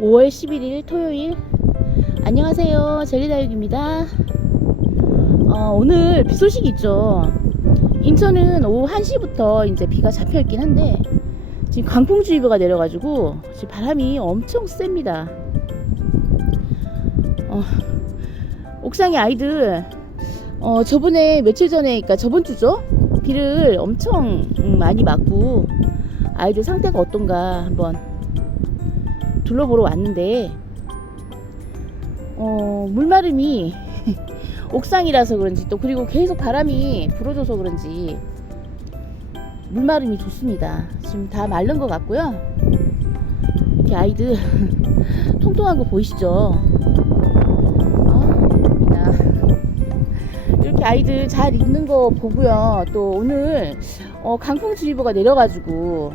5월 11일 토요일. 안녕하세요, 젤리다육입니다. 오늘 비 소식이 있죠. 인천은 오후 1시부터 이제 비가 잡혀 있긴 한데 지금 강풍주의보가 내려가지고 지금 바람이 엄청 셉니다. 옥상에 아이들 저번에 며칠 전에, 그러니까 저번 주죠, 비를 엄청 많이 맞고 아이들 상태가 어떤가 한번 둘러보러 왔는데 물마름이 옥상이라서 그런지, 또 그리고 계속 바람이 불어줘서 그런지 물마름이 좋습니다. 지금 다 마른 것 같고요. 이렇게 아이들 통통한 거 보이시죠? 이렇게 아이들 잘 있는 거 보고요. 또 오늘 강풍주의보가 내려가지고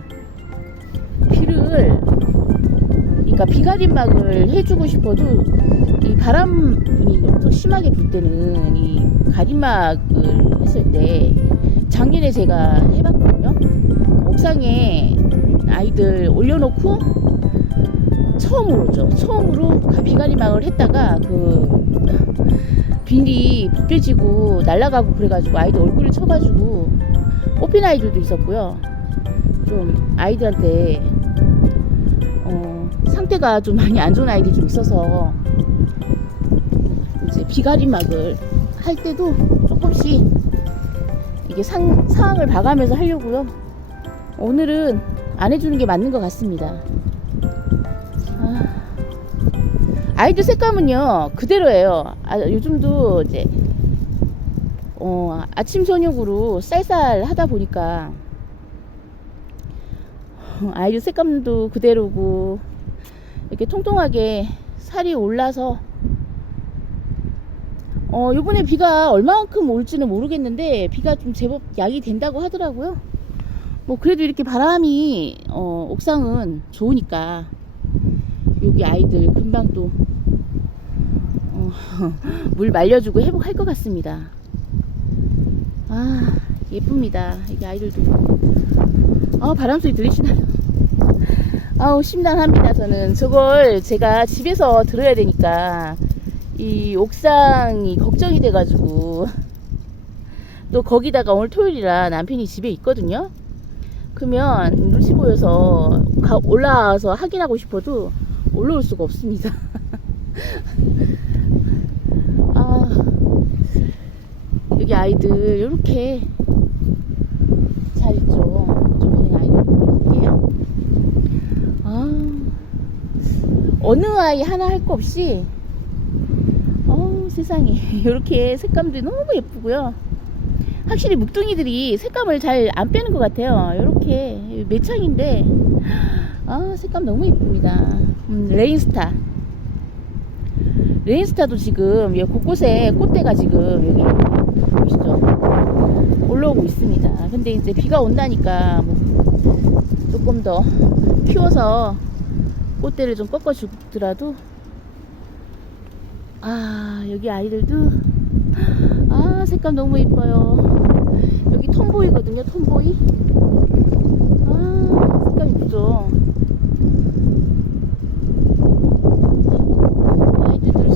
비를, 그러니까 비가림막을 해주고 싶어도 이 바람이 엄청 심하게 불 때는 이 가림막을 했을 때, 작년에 제가 해봤거든요. 옥상에 아이들 올려놓고 처음으로 비가림막을 했다가 비닐이 벗겨지고 날아가고 그래가지고 아이들 얼굴을 쳐가지고 뽑힌 아이들도 있었고요. 좀 아이들한테 상태가 좀 많이 안 좋은 아이들이 좀 있어서 이제 비가림막을 할 때도 조금씩 이게 상황을 봐가면서 하려고요. 오늘은 안 해주는 게 맞는 것 같습니다. 아이들 색감은요 그대로예요. 요즘도 이제 아침 저녁으로 쌀쌀하다 보니까 아이들 색감도 그대로고 이렇게 통통하게 살이 올라서 요번에 비가 얼마만큼 올지는 모르겠는데 비가 좀 제법 약이 된다고 하더라고요. 뭐 그래도 이렇게 바람이 옥상은 좋으니까 여기 아이들 금방 또 물 말려주고 회복할 것 같습니다. 예쁩니다. 이게 아이들도 바람소리 들리시나요? 심란합니다. 저는 저걸 제가 집에서 들어야 되니까 이 옥상이 걱정이 돼가지고, 또 거기다가 오늘 토요일이라 남편이 집에 있거든요. 그러면 눈치 보여서 올라와서 확인하고 싶어도 올라올 수가 없습니다. 여기 아이들 이렇게 잘 있죠. 저번에 아이들 볼게요. 어느 아이 하나 할 거 없이 세상에 이렇게 색감들이 너무 예쁘고요. 확실히 묵둥이들이 색감을 잘 안 빼는 것 같아요. 이렇게 매창인데 색감 너무 예쁩니다. 레인스타도 지금 곳곳에 꽃대가 지금 여기 보시죠, 올라오고 있습니다. 근데 이제 비가 온다니까 뭐 조금 더 키워서 꽃대를 좀 꺾어 주더라도 여기 아이들도 색감 너무 예뻐요. 여기 톰보이거든요. 톰보이. 색감 예쁘죠. 아이들들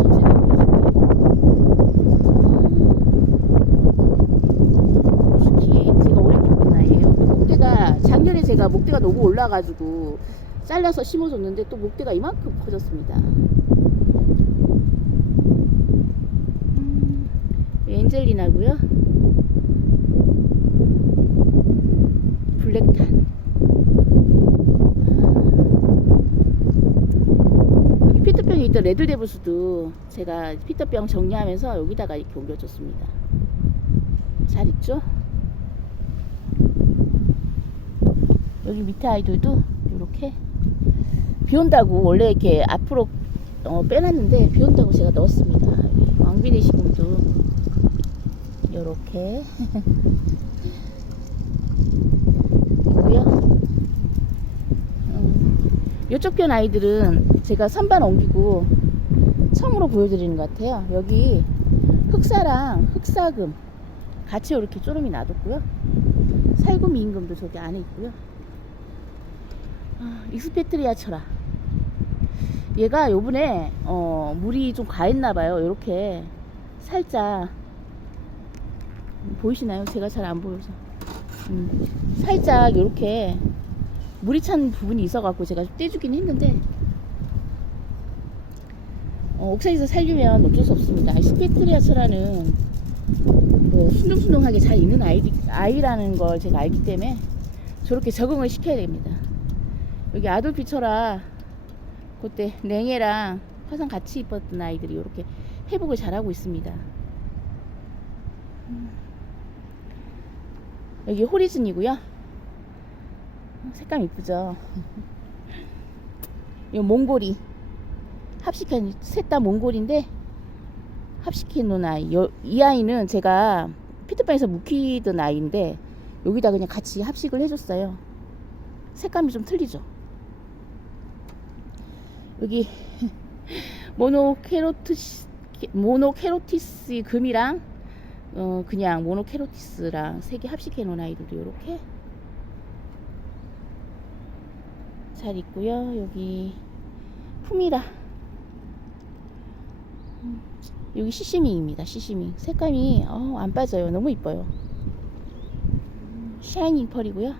솔직히 제가 오래 키운 아이예요. 목대가 작년에 제가 목대가 너무 올라가지고 잘라서 심어줬는데 또 목대가 이만큼 커졌습니다. 엔젤리나고요. 블랙탄. 여기 피터병이 있던 레드데브스도 제가 피터병 정리하면서 여기다가 이렇게 옮겨줬습니다. 잘 있죠? 여기 밑에 아이들도 이렇게 비 온다고 원래 이렇게 앞으로 빼놨는데 비 온다고 제가 넣었습니다. 왕비네 시금도 이렇게 있고요. 이쪽 편 아이들은 제가 선반 옮기고 처음으로 보여드리는 것 같아요. 여기 흑사랑 흑사금 같이 이렇게 쪼름이 놔뒀고요. 살구미 임금도 저기 안에 있고요. 익스페트리아 철아. 얘가 요번에 물이 좀 과했나봐요. 요렇게 살짝 보이시나요? 제가 잘 안 보여서 살짝 요렇게 물이 찬 부분이 있어갖고 제가 좀 떼주긴 했는데 옥상에서 살려면 어쩔 수 없습니다. 익스페트리아 철아는 뭐 순둥순둥하게 잘 있는 아이라는 걸 제가 알기 때문에 저렇게 적응을 시켜야 됩니다. 여기 아돌피 철아 그때 냉해랑 화상 같이 입었던 아이들이 이렇게 회복을 잘하고 있습니다. 여기 호리즌이고요. 색감 이쁘죠. 이 몽골이 합식한 셋 다 몽골인데 합식해 놓은 아이. 이 아이는 제가 피트방에서 묵히던 아이인데 여기다 그냥 같이 합식을 해줬어요. 색감이 좀 틀리죠. 여기 모노케로티스 금이랑 그냥 모노케로티스랑 세 개 합식해 놓은 아이들도 이렇게 잘 있고요. 여기 푸미라, 여기 시시밍입니다. 시시밍 색감이 안 빠져요. 너무 이뻐요. 샤이닝 펄이고요.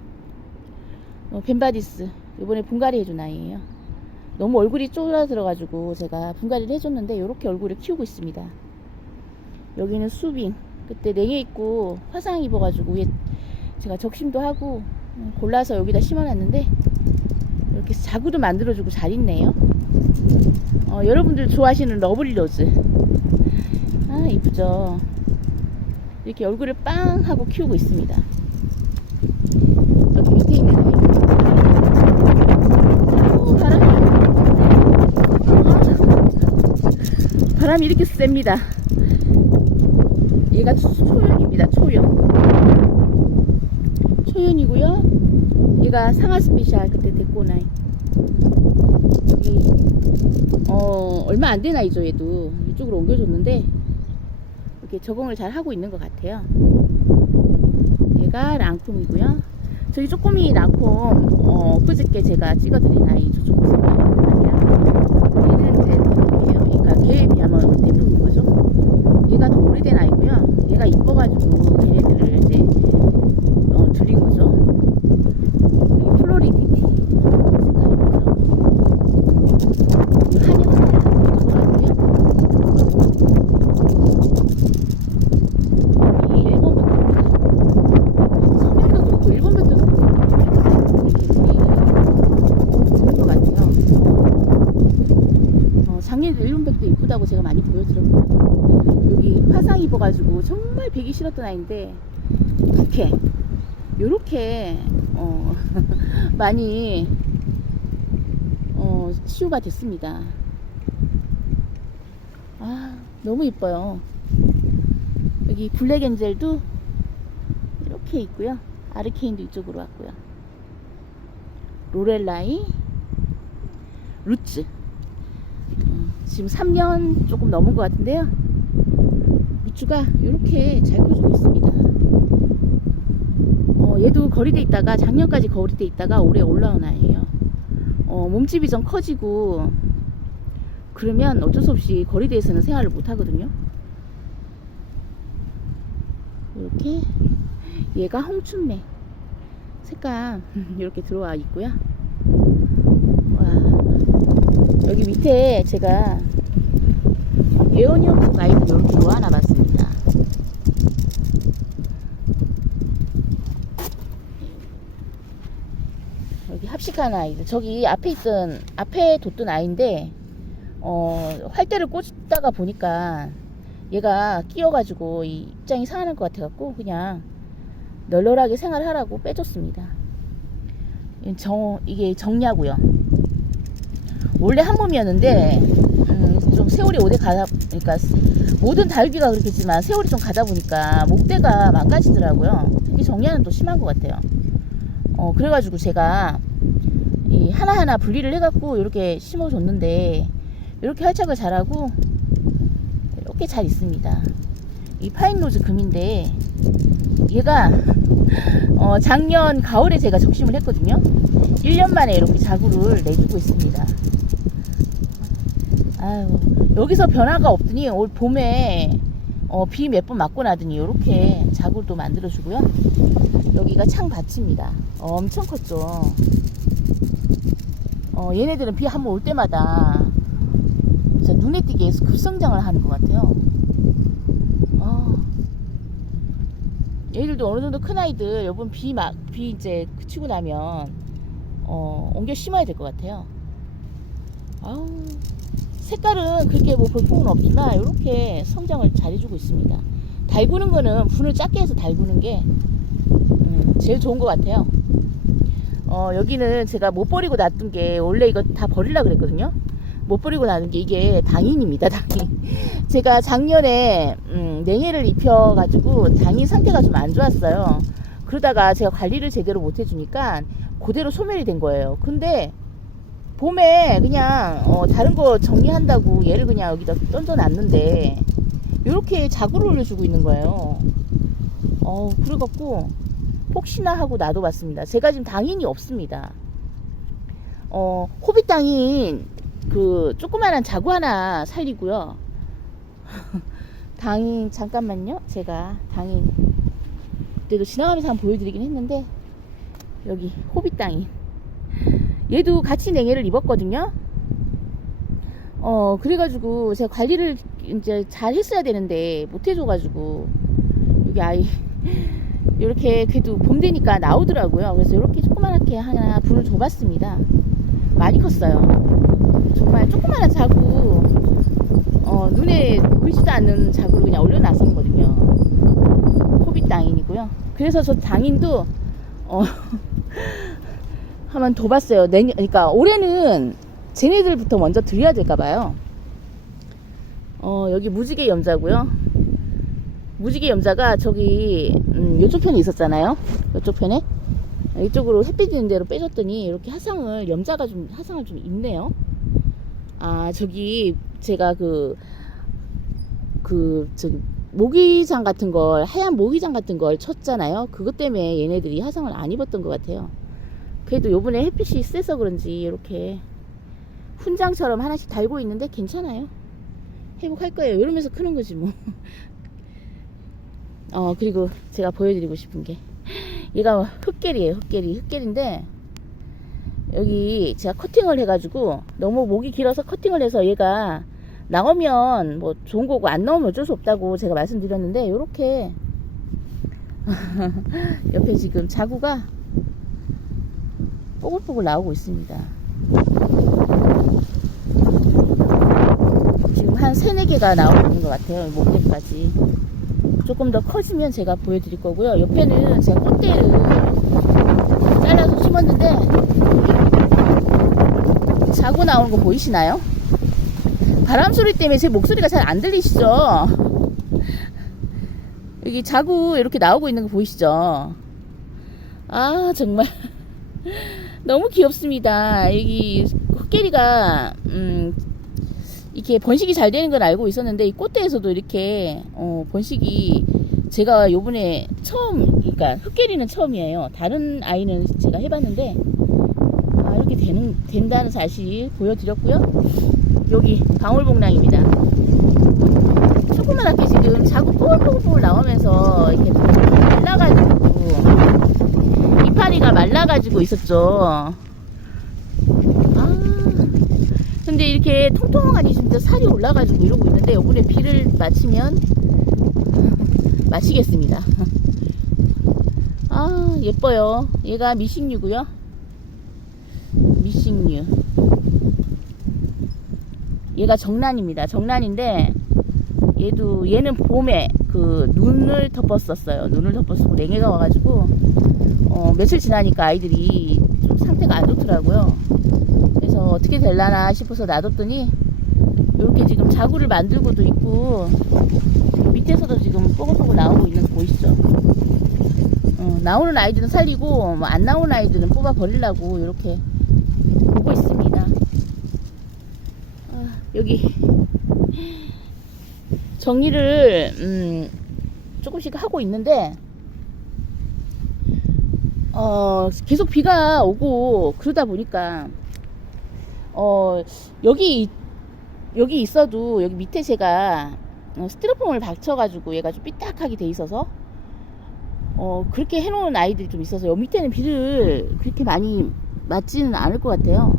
벤바디스 이번에 분갈이 해준 아이예요. 너무 얼굴이 쪼그라들어가지고 제가 분갈이를 해줬는데 이렇게 얼굴을 키우고 있습니다. 여기는 수빙, 그때 냉해 있고 화상 입어가지고 위에 제가 적심도 하고 골라서 여기다 심어놨는데 이렇게 자구도 만들어주고 잘 있네요. 여러분들 좋아하시는 러블리로즈, 이쁘죠. 이렇게 얼굴을 빵 하고 키우고 있습니다. 여기 밑에 있는 아이, 바람이 이렇게 셉니다. 얘가 초연입니다. 초연이고요. 얘가 상하 스페셜 그때 데리고 온 아이. 여기 얼마 안 된 아이죠. 얘도 이쪽으로 옮겨줬는데 이렇게 적응을 잘 하고 있는 것 같아요. 얘가 랑콤이고요. 저기 쪼꼬미 랑콤 그저께 제가 찍어드린 아이 저쪽 얘는 이제 대품이에요. 그러니까 걔에 비하면 대품인 거죠. 얘가 더 오래된 아이고요. 얘가 이뻐가지고 걔네들을 이제 드린 거죠. 여기 플로리디티 한의원 좋아하고요. 여기 일본 백도입니다. 서면도 그렇고 일본 백도도 좋은 것 같아요. 작년에도 일본 백도 이쁘다고 제가 많이 보여드렸고요. 여기 화상 입어가지고 정말 배기 싫었던 아이인데 이렇게 요렇게 많이 치유가 됐습니다. 너무 이뻐요. 여기 블랙 엔젤도 이렇게 있고요. 아르케인도 이쪽으로 왔고요. 로렐라이, 루츠. 지금 3년 조금 넘은 것 같은데요. 루츠가 이렇게 잘 커주고 있습니다. 얘도 거리대 있다가 작년까지 거리대 있다가 올해 올라온 아이예요. 몸집이 좀 커지고 그러면 어쩔 수 없이 거리대에서는 생활을 못 하거든요. 이렇게 얘가 홍춘매 색감 이렇게 들어와 있고요. 와, 여기 밑에 제가 에어니언 아이들 이렇게 모아놔봤습니다. 여기 합식한 아이들, 저기 앞에 뒀던 아이인데 활대를 꽂다가 보니까 얘가 끼어가지고 이 입장이 상할 것 같아갖고 그냥 널널하게 생활하라고 빼줬습니다. 이게 정야고요. 원래 한 몸이었는데 좀 세월이 오래 가다 보니까 모든 다육이가 그렇겠지만 세월이 좀 가다 보니까 목대가 망가지더라고요. 이 정야는 또 심한 것 같아요. 그래가지고 제가 이 하나하나 분리를 해갖고 이렇게 심어줬는데 이렇게 활착을 잘하고 이렇게 잘 있습니다. 이 파인로즈 금인데 얘가 작년 가을에 제가 적심을 했거든요. 1년 만에 이렇게 자구를 내주고 있습니다. 아유, 여기서 변화가 없더니 올 봄에 비 몇 번 맞고 나더니 이렇게 자구도 만들어주고요. 여기가 창밭입니다. 엄청 컸죠. 얘네들은 비 한번 올 때마다 진짜 눈에 띄게 급성장을 하는 것 같아요. 얘들도 어느 정도 큰 아이들 요번 비 이제 그치고 나면 옮겨 심어야 될 것 같아요. 아우, 색깔은 그렇게 뭐 볼품은 없지만 이렇게 성장을 잘해주고 있습니다. 달구는 거는 분을 작게 해서 달구는 게 제일 좋은 것 같아요. 여기는 제가 못 버리고 놔둔 게, 원래 이거 다 버리려고 그랬거든요. 못 버리고 놔둔 게 이게 당인입니다. 당인. 제가 작년에 냉해를 입혀가지고 당인 상태가 좀 안 좋았어요. 그러다가 제가 관리를 제대로 못 해주니까 그대로 소멸이 된 거예요. 근데 봄에 그냥 다른 거 정리한다고 얘를 그냥 여기다 던져놨는데 이렇게 자구를 올려주고 있는 거예요. 그래갖고 혹시나 하고 놔둬봤습니다. 제가 지금 당인이 없습니다. 호빗 당인 그 조그만한 자구 하나 살리고요. 당인 잠깐만요. 제가 당인 그때도 지나가면서 한번 보여드리긴 했는데, 여기 호빗 당인 얘도 같이 냉해를 입었거든요. 그래가지고 제가 관리를 이제 잘 했어야 되는데 못 해줘가지고 여기 아이 이렇게 그래도 봄 되니까 나오더라고요. 그래서 이렇게 조그맣게 하나 불을 줘봤습니다. 많이 컸어요. 정말 조그마한 자구, 눈에 보이지도 않는 자구를 그냥 올려놨었거든요. 호빗 당인이고요. 그래서 저 당인도 한번 더 봤어요. 그러니까 올해는 쟤네들부터 먼저 드려야 될까봐요. 여기 무지개 염자고요. 무지개 염자가 저기 이쪽 편에 있었잖아요. 이쪽 편에 이쪽으로 햇빛 있는 대로 빼줬더니 이렇게 염자가 좀 화상을 좀 입네요. 저기 제가 저기 모기장 같은 걸, 하얀 모기장 같은 걸 쳤잖아요. 그것 때문에 얘네들이 화상을 안 입었던 것 같아요. 그래도 요번에 햇빛이 세서 그런지 이렇게 훈장처럼 하나씩 달고 있는데 괜찮아요. 회복할 거예요. 이러면서 크는 거지 뭐. 그리고 제가 보여드리고 싶은 게, 얘가 흑계리예요. 흑계리인데 여기 제가 커팅을 해가지고, 너무 목이 길어서 커팅을 해서 얘가 나오면 뭐 좋은 거고 안 나오면 어쩔 수 없다고 제가 말씀드렸는데, 요렇게 옆에 지금 자구가 뽀글뽀글 나오고 있습니다. 지금 한 3-4개가 나오고 있는 것 같아요. 목대까지. 조금 더 커지면 제가 보여드릴 거고요. 옆에는 제가 꽃대를 잘라서 심었는데, 자고 나오는 거 보이시나요? 바람 소리 때문에 제 목소리가 잘 안 들리시죠? 여기 자구 이렇게 나오고 있는 거 보이시죠? 정말 너무 귀엽습니다. 여기 흑계리가 이렇게 번식이 잘 되는 건 알고 있었는데, 이 꽃대에서도 이렇게 번식이, 제가 요번에 그러니까 흑계리는 처음이에요. 다른 아이는 제가 해봤는데 이렇게 된다는 사실 보여드렸고요. 여기 방울복랑입니다. 조그맣게 지금 자꾸 뽀글뽀글 나오면서 이렇게 말라가지고, 이파리가 말라가지고 있었죠. 근데 이렇게 통통하니 진짜 살이 올라가지고 이러고 있는데, 요번에 비를 마치면 마치겠습니다. 예뻐요. 얘가 미식류고요. 미식류. 얘가 정란입니다. 정란인데 얘는 봄에 눈을 덮었었어요. 눈을 덮었고 냉해가 와가지고 며칠 지나니까 아이들이 좀 상태가 안 좋더라고요. 그래서 어떻게 될라나 싶어서 놔뒀더니 이렇게 지금 자구를 만들고도 있고, 밑에서도 지금 뽀글뽀글 나오고 있는 거 보이시죠? 나오는 아이들은 살리고 뭐 안 나오는 아이들은 뽑아 버리려고 이렇게 보고 있습니다. 여기 정리를 조금씩 하고 있는데, 계속 비가 오고 그러다 보니까 여기 있어도 여기 밑에 제가 스티로폼을 받쳐가지고 얘가 좀 삐딱하게 돼 있어서 그렇게 해놓은 아이들이 좀 있어서 여기 밑에는 비를 그렇게 많이 맞지는 않을 것 같아요.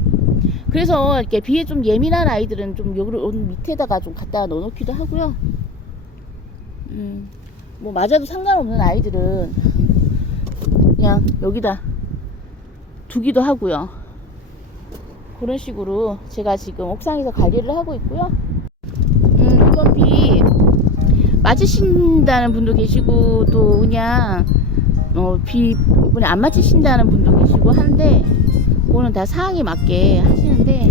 그래서 이렇게 비에 좀 예민한 아이들은 좀 여기 밑에다가 좀 갖다 넣어놓기도 하고요. 뭐 맞아도 상관없는 아이들은 그냥 여기다 두기도 하고요. 그런 식으로 제가 지금 옥상에서 관리를 하고 있고요. 이번 비 맞으신다는 분도 계시고 또 그냥 비 이번에 안 맞으신다는 분도 계시고 하는데 그거는 다 상황에 맞게 하시는데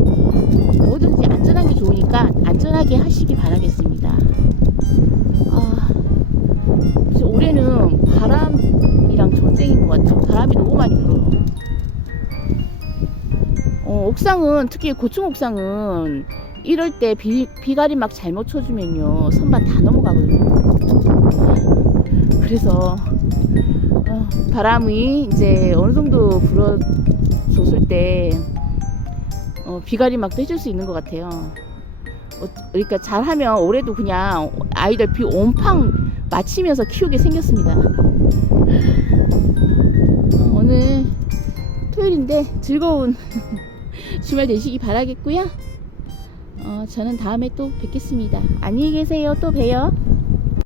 뭐든지 안전한 게 좋으니까 안전하게 하시기 바라겠습니다. 그래서 올해는 바람이랑 전쟁인 것 같아요. 바람이 너무 많이 불어요. 옥상은 특히 고층 옥상은 이럴 때 비가림 막 잘못 쳐주면요 선반 다 넘어가거든요. 그래서 바람이 이제 어느 정도 불어줬을 때 비가림막도 해줄 수 있는 것 같아요. 그러니까 잘하면 올해도 그냥 아이들 비 온팡 맞히면서 키우게 생겼습니다. 오늘 토요일인데 즐거운 주말 되시기 바라겠고요. 저는 다음에 또 뵙겠습니다. 안녕히 계세요. 또 봬요.